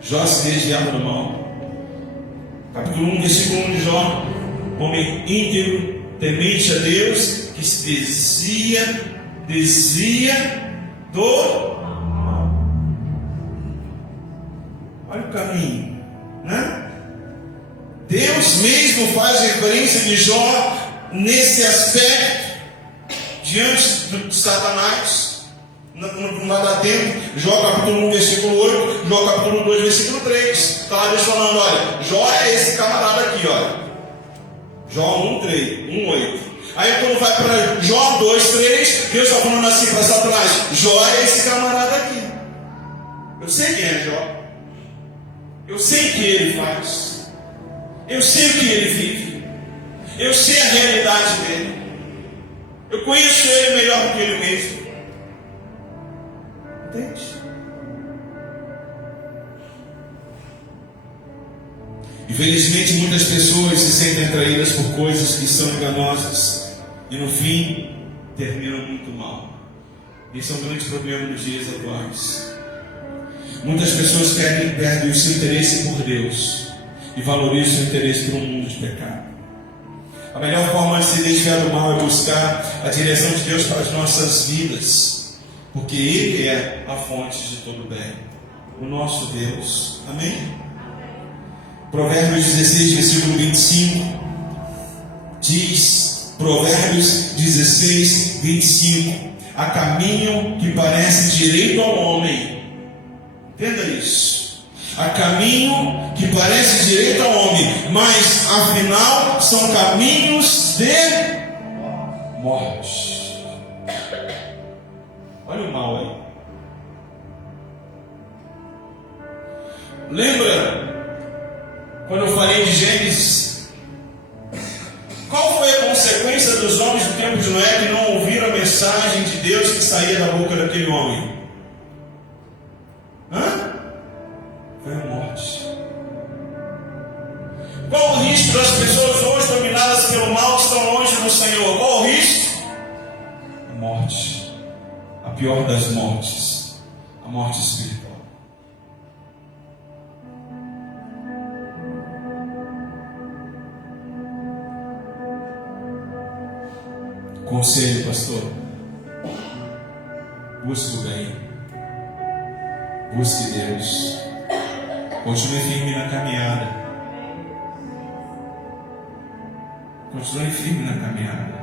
Jó se desviava do mal. Capítulo 1, versículo 1 de Jó: homem íntegro, temente a Deus, que se desvia do mal. Olha o caminho, né? Deus mesmo faz referência de Jó nesse aspecto diante de Satanás. Não vai dar tempo. Jó capítulo 1, versículo 8, Jó capítulo 2, versículo 3. Está lá Deus falando: olha, Jó é esse camarada aqui, olha. Jó 1, 8. Aí quando vai para Jó 2, 3, Deus está falando assim para Satanás: Jó é esse camarada aqui. Eu sei quem é Jó. Eu sei o que ele faz. Eu sei o que ele vive. Eu sei a realidade dele. Eu conheço ele melhor do que ele mesmo. Entende? Infelizmente, muitas pessoas se sentem atraídas por coisas que são enganosas e no fim terminam muito mal. Esse é um grande problema nos dias atuais. Muitas pessoas perdem o seu interesse por Deus e valorizam o interesse por um mundo de pecado. A melhor forma de se desviar do mal é buscar a direção de Deus para as nossas vidas, porque Ele é a fonte de todo bem, o nosso Deus. Amém? Provérbios 16, versículo 25 diz: Provérbios 16, 25: há caminho que parece direito ao homem. Entenda isso. Há caminho que parece direito ao homem, mas afinal são caminhos de morte. Olha o mal aí. Lembra quando eu falei de Gênesis? Qual foi a consequência dos homens do tempo de Noé que não ouviram a mensagem de Deus que saía da boca daquele homem? Foi a morte. Qual o risco das pessoas hoje dominadas pelo mal que estão longe do Senhor? Qual o risco? A morte. A pior das mortes. A morte espiritual. Conselho, pastor: busque o bem, busque Deus, continue firme na caminhada, continue firme na caminhada,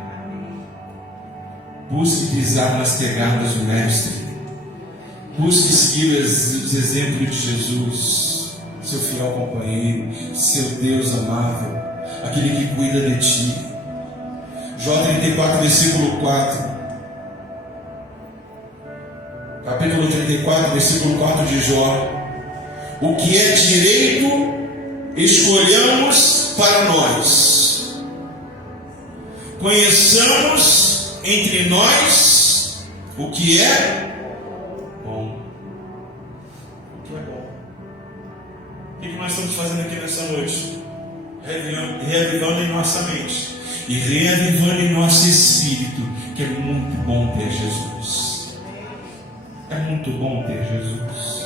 busque pisar nas pegadas do Mestre, busque seguir os exemplos de Jesus, seu fiel companheiro, seu Deus amável, aquele que cuida de ti. Jó 34, versículo 4. Capítulo 34, versículo 4 de Jó. O que é direito, escolhamos para nós. Conheçamos entre nós o que é bom. O que é bom. O que nós estamos fazendo aqui nessa noite? Reavivando em nossa mente e reavivando em nosso espírito, que é muito bom ter Jesus. É muito bom ter Jesus.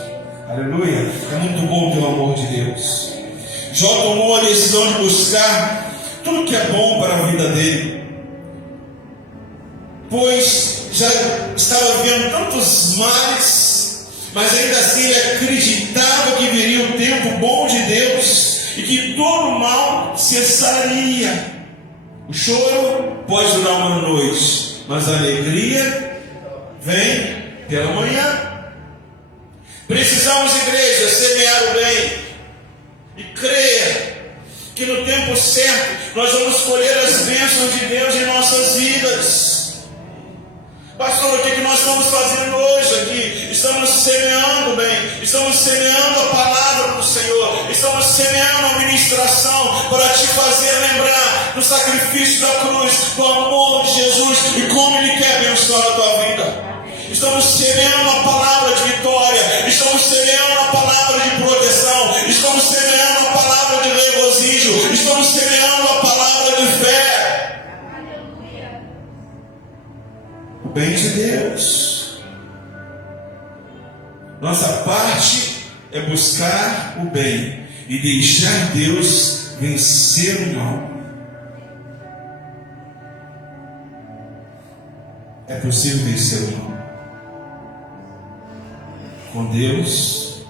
Aleluia. É muito bom ter o amor de Deus. Jó tomou a decisão de buscar tudo que é bom para a vida dele, pois já estava vendo tantos males, mas ainda assim ele acreditava que viria o tempo bom de Deus e que todo o mal cessaria. O choro pode durar uma noite, mas a alegria vem pela manhã. Precisamos, igreja, semear o bem e crer que no tempo certo nós vamos colher as bênçãos de Deus em nossas vidas. Pastor, o que nós estamos fazendo hoje aqui? Estamos semeando bem, estamos semeando a palavra do Senhor, estamos semeando a ministração para te fazer lembrar do sacrifício da cruz, do amor de Jesus e como Ele quer abençoar a tua vida. Estamos semeando a palavra de vitória, estamos semeando a palavra de proteção, estamos semeando a palavra de regozijo, estamos semeando a palavra de fé. O bem de Deus. Nossa parte é buscar o bem e deixar Deus vencer o mal. É possível vencer o mal. Com Deus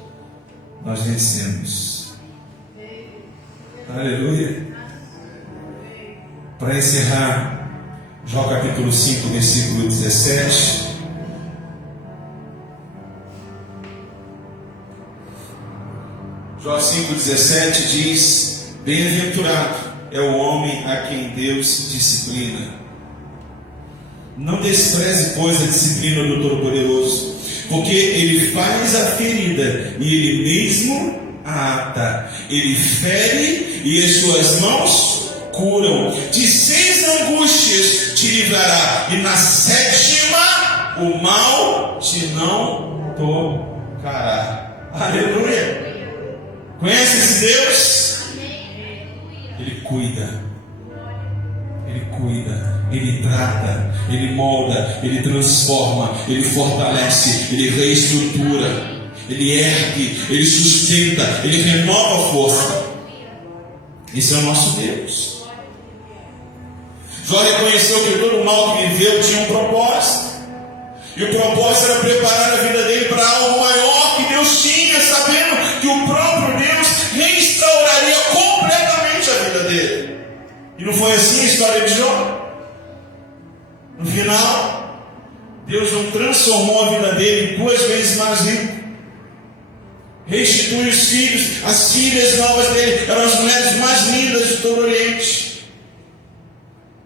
nós vencemos. Aleluia. Para encerrar, Jó capítulo 5, versículo 17. Jó 5,17 diz: bem-aventurado é o homem a quem Deus disciplina. Não despreze, pois, a disciplina do Todo-Poderoso, porque Ele faz a ferida e Ele mesmo a ata. Ele fere e as suas mãos curam. De 6 angústias te livrará, e na 7ª o mal te não tocará. Aleluia! Conhece esse Deus? Ele cuida. Ele cuida, Ele trata, Ele molda, Ele transforma, Ele fortalece, Ele reestrutura, Ele ergue, Ele sustenta, Ele renova a força. Esse é o nosso Deus. Jó reconheceu que todo o mal que viveu tinha um propósito, e o propósito era preparar a vida dele para algo maior que Deus tinha, sabendo que o próprio Deus restauraria completamente a vida dele. E não foi assim a história de Jó? No final, Deus não transformou a vida dele em 2 vezes mais rico. Restituiu os filhos, as filhas novas dele eram as mulheres mais lindas de todo o Oriente.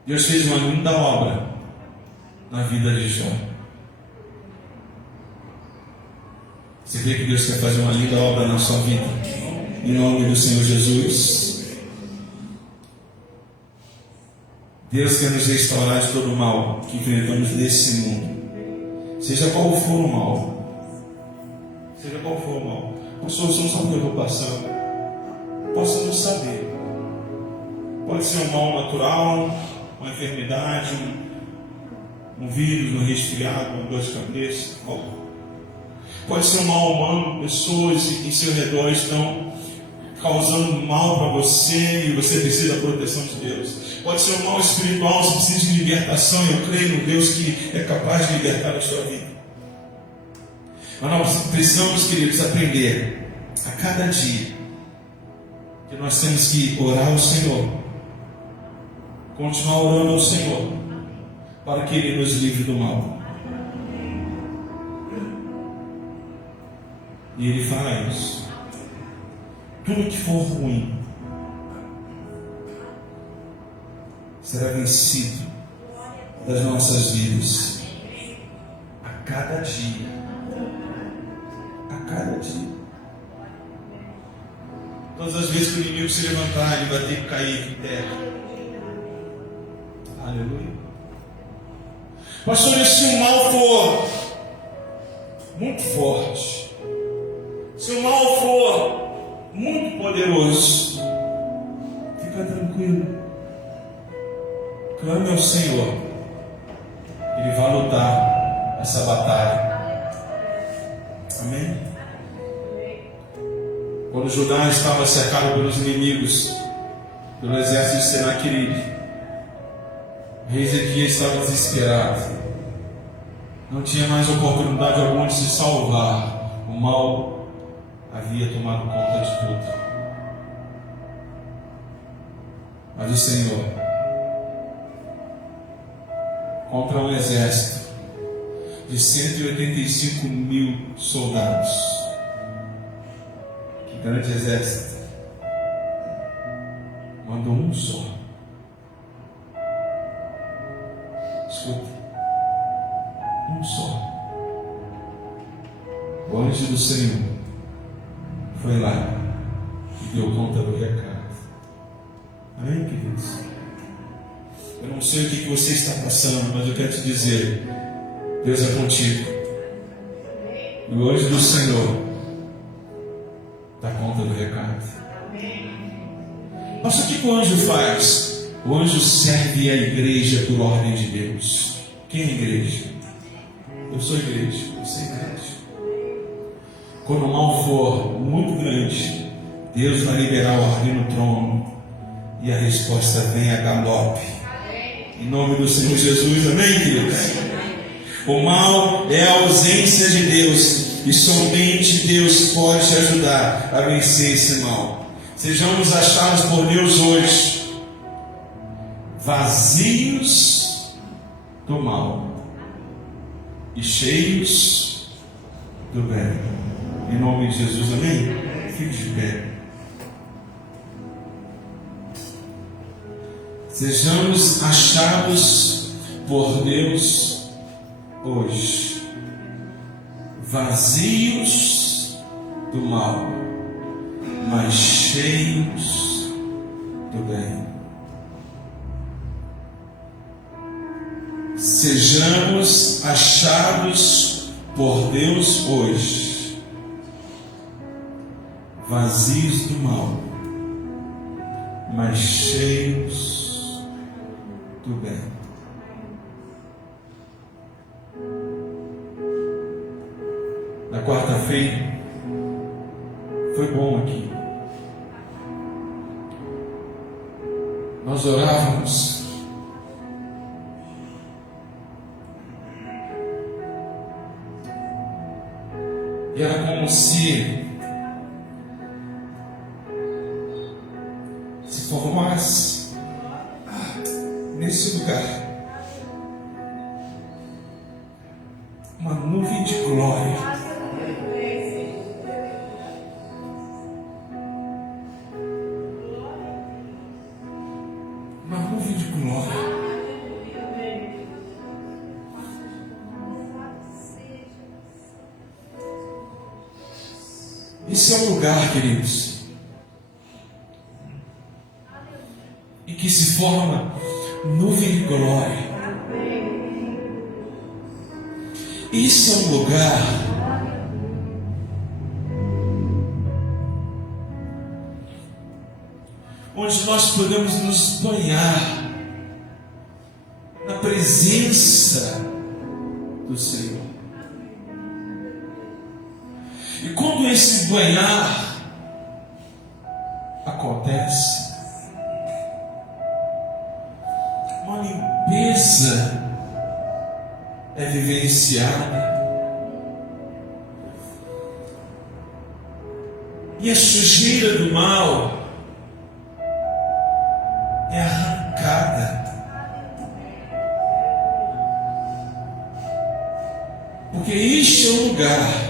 Deus fez uma linda obra na vida de Jó. Você vê que Deus quer fazer uma linda obra na sua vida? Em nome do Senhor Jesus. Deus quer nos restaurar de todo o mal que enfrentamos nesse mundo, seja qual for o mal. Seja qual for o mal. Pastor, você não sabe o que eu estou passando. Posso não saber. Pode ser um mal natural, uma enfermidade, um vírus, um resfriado, uma dor de cabeça, algo. Pode ser um mal humano, pessoas em seu redor estão causando mal para você e você precisa da proteção de Deus. Pode ser um mal espiritual, você precisa de libertação, e eu creio no Deus que é capaz de libertar a sua vida. Mas nós precisamos, queridos, aprender a cada dia que nós temos que orar ao Senhor, continuar orando ao Senhor, para que Ele nos livre do mal. E Ele fará isso. tudo que for ruim será vencido das nossas vidas a cada dia. A cada dia. Todas as vezes que o inimigo se levantar, ele vai ter que cair em terra. Aleluia. Pastor, e se o mal for muito forte, se o mal for muito poderoso, fica tranquilo. Clame ao Senhor. Ele vai lutar essa batalha. Amém? Quando Judá estava cercado pelos inimigos, pelo exército de Senaqueribe, o rei Ezequias estava desesperado. Não tinha mais oportunidade alguma de se salvar. O mal havia tomado conta de tudo. Mas o Senhor, contra um exército de 185 mil soldados, que grande exército, mandou um só. Escuta, um só. O anjo do Senhor foi lá e deu conta do recado. Amém, queridos? Eu não sei o que você está passando, mas eu quero te dizer: Deus é contigo. E o anjo do Senhor dá conta do recado. Mas o que o anjo faz? O anjo serve a igreja por ordem de Deus. Quem é a igreja? Eu sou a igreja, você é a igreja. Quando o mal for muito grande, Deus vai liberar a ordem no trono e a resposta vem a galope. Em nome do Senhor Jesus, amém, queridos? O mal é a ausência de Deus e somente Deus pode te ajudar a vencer esse mal. Sejamos achados por Deus hoje vazios do mal e cheios do bem. Em nome de Jesus, amém? Fique de pé. Sejamos achados por Deus hoje vazios do mal, mas cheios do bem. Sejamos achados por Deus hoje vazios do mal, mas cheios do bem. Na quarta-feira foi bom aqui. Nós orávamos e era como se formasse nesse lugar uma nuvem de glória. Uma nuvem de glória. Esse é um lugar, queridos, em que se forma nuvem de glória. Esse é um lugar onde nós podemos nos banhar na presença do Senhor. E quando esse banhar acontece, uma limpeza é vivenciada e a sujeira do mal é arrancada, porque este é o lugar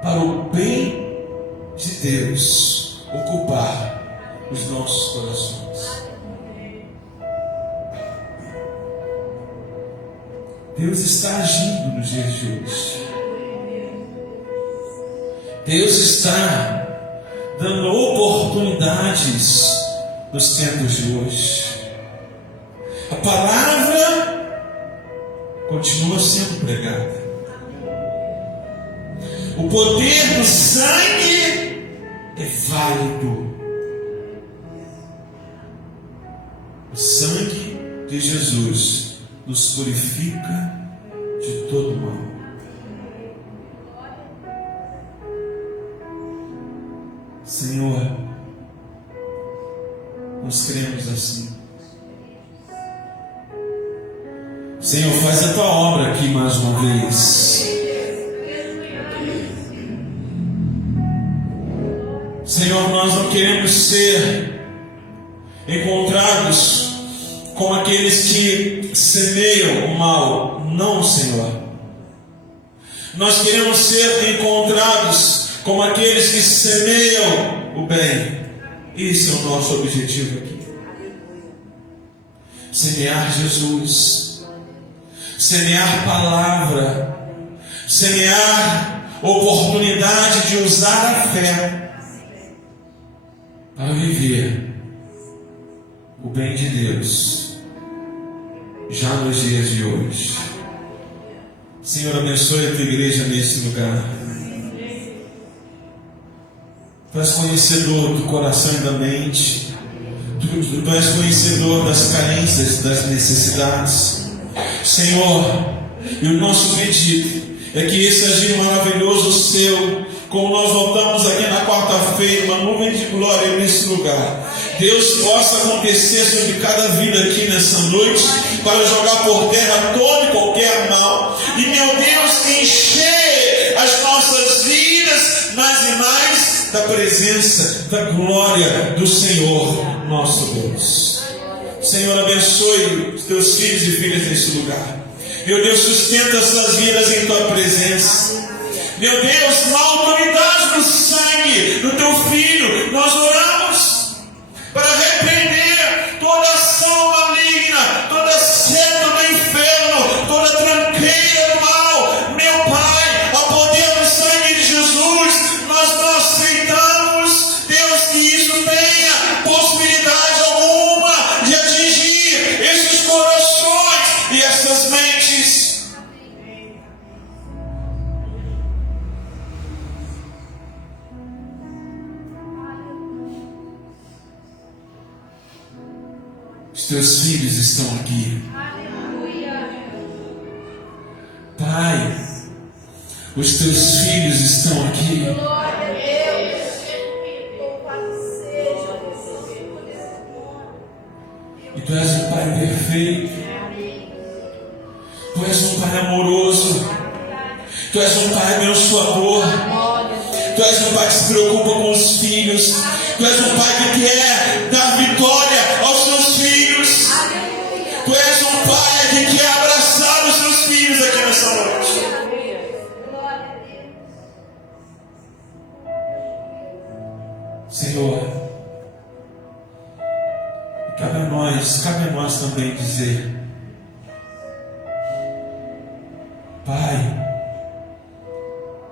para o bem Deus está agindo nos dias de hoje. Deus está dando oportunidades nos tempos de hoje. A palavra continua sendo pregada. O poder do sangue é válido. O sangue de Jesus nos purifica de todo mal. Senhor, nós cremos assim. Senhor, faz a tua obra aqui mais uma vez. Senhor, nós não queremos ser encontrados como aqueles que semeiam o mal. Não, Senhor. Nós queremos ser encontrados como aqueles que semeiam o bem. Esse é o nosso objetivo aqui. Semear Jesus, semear palavra, semear oportunidade de usar a fé para viver o bem de Deus já nos dias de hoje. Senhor, abençoe a tua igreja nesse lugar. Tu és conhecedor do coração e da mente. Tu és conhecedor das carências, das necessidades. Senhor, e o nosso pedido é que esse agir maravilhoso seu, como nós voltamos aqui na quarta-feira, uma nuvem de glória nesse lugar, Deus, possa acontecer sobre cada vida aqui nessa noite, para jogar por terra todo e qualquer mal, e meu Deus, encher as nossas vidas mais e mais da presença, da glória do Senhor nosso Deus. Senhor, abençoe os teus filhos e filhas nesse lugar. Meu Deus, sustenta essas vidas em tua presença. Meu Deus, na autoridade do sangue do teu filho, nós oramos para repreender toda ação maligna, toda seta do inferno, toda tranqueira do mal. Meu Pai, ao poder do sangue de Jesus, nós não aceitamos, Deus, que isso tenha possibilidade alguma de atingir esses corações e essas mentes. Os teus filhos estão aqui. Pai, os teus filhos estão aqui. E tu és um Pai perfeito. Tu és um Pai amoroso. Tu és um Pai abençoador. Tu és um Pai que se preocupa com os filhos. Tu és um Pai que quer dar vitória aos seus filhos. Tu és um Pai que quer abraçar os seus filhos aqui nessa noite. Senhor, cabe a nós também dizer: Pai,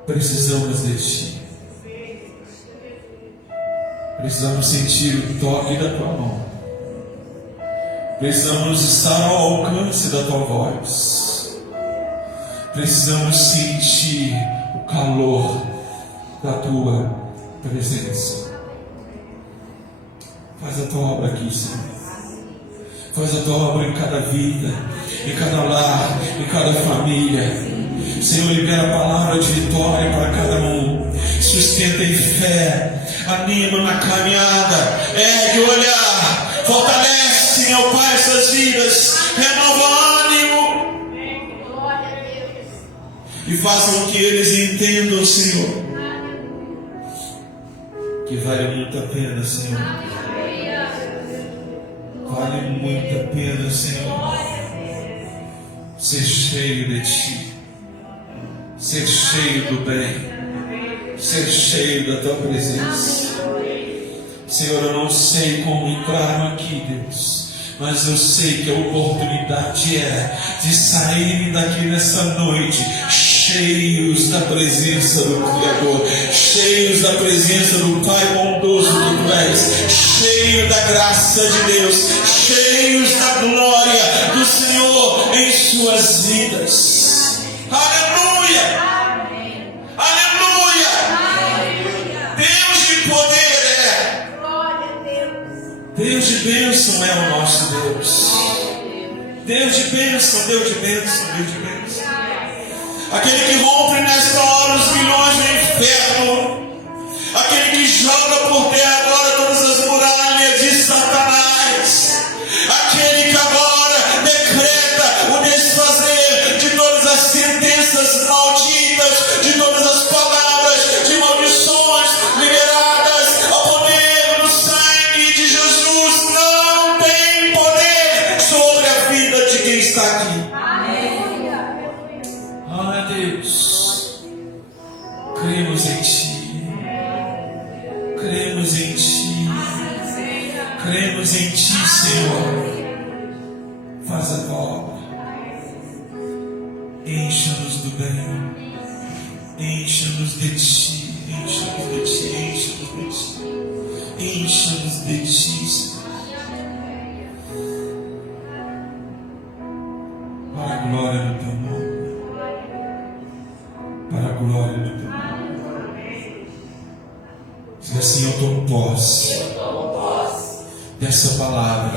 precisamos de Ti. Precisamos sentir o toque da Tua mão. Precisamos estar ao alcance da Tua voz. Precisamos sentir o calor da Tua presença. Faz a Tua obra aqui, Senhor. Faz a Tua obra em cada vida, em cada lar, em cada família. Senhor, libera a palavra de vitória para cada um. Sustenta em fé, anima na caminhada, ergue o olhar, fortalece, meu Pai, essas vidas, renova o ânimo e faça com que eles entendam, Senhor, que vale muito a pena, Senhor. Vale muito a pena, Senhor, ser cheio de Ti, ser cheio do bem, ser cheio da Tua presença. Senhor, eu não sei como entraram aqui, Deus, mas eu sei que a oportunidade é de saírem daqui nessa noite cheios da presença do Criador, cheios da presença do Pai bondoso que tu és, cheios da graça de Deus, cheios da glória do Senhor em suas vidas. Aleluia! Aleluia! Deus de poder é. Deus de bênção é o nosso Deus. Deus de bênção, Deus de bênção, Deus de bênção. Aquele que rompe nesta hora os milhões do inferno. Aquele que joga por terra agora todas as muralhas de Satanás. Aquele que agora decreta o desfazer de todas as sentenças malditas, de todas as palavras de maldições liberadas ao poder do sangue de Jesus. Não tem poder sobre a vida de quem está aqui. Ah, Deus, cremos em Ti, cremos em Ti, cremos em Ti, Senhor. Faz a obra, encha-nos do bem, encha-nos de Ti, encha-nos de Ti, encha-nos de Ti, encha-nos de Ti, Senhor. Para a glória do Teu nome. Para a glória do Teu nome. Diga assim: eu tomo posse dessa palavra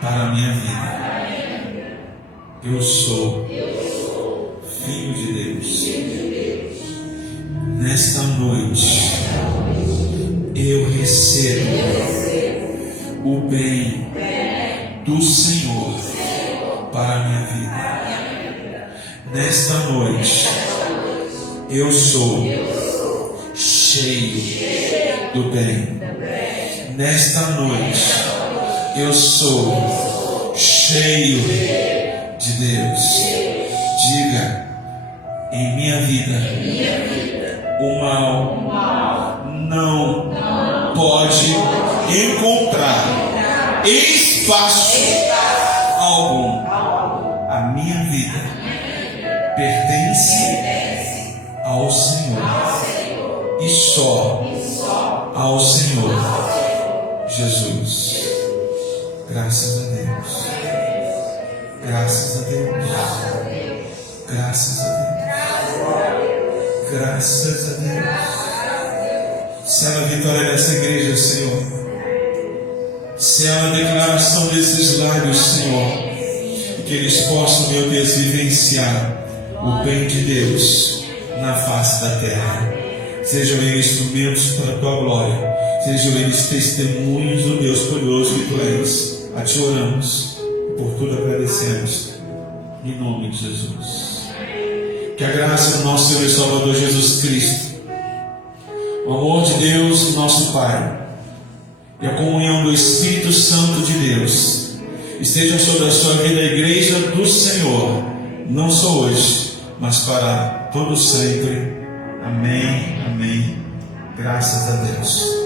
para a minha vida. Eu sou filho de Deus. Nesta noite eu recebo o bem do Senhor para a minha vida. Nesta noite eu sou cheio do bem. Nesta noite eu sou cheio de Deus. Diga: em minha vida o mal não pode encontrar espaço algum. A minha vida pertence ao Senhor e só ao Senhor Jesus. Graças a Deus. Graças a Deus. Graças a Deus. Graças a Deus. Sela a vitória dessa igreja, Senhor. Sela a declaração desses lábios, Senhor. Que eles possam, meu Deus, vivenciar o bem de Deus na face da terra. Sejam eles instrumentos para a Tua glória. Sejam eles testemunhos do Deus glorioso que Tu és. A Ti oramos e por tudo agradecemos. Em nome de Jesus. Que a graça do nosso Senhor e Salvador Jesus Cristo, o amor de Deus, nosso Pai, e a comunhão do Espírito Santo de Deus estejam sobre a sua vida, a igreja do Senhor, não só hoje, mas para todo sempre. Amém, amém. Graças a Deus.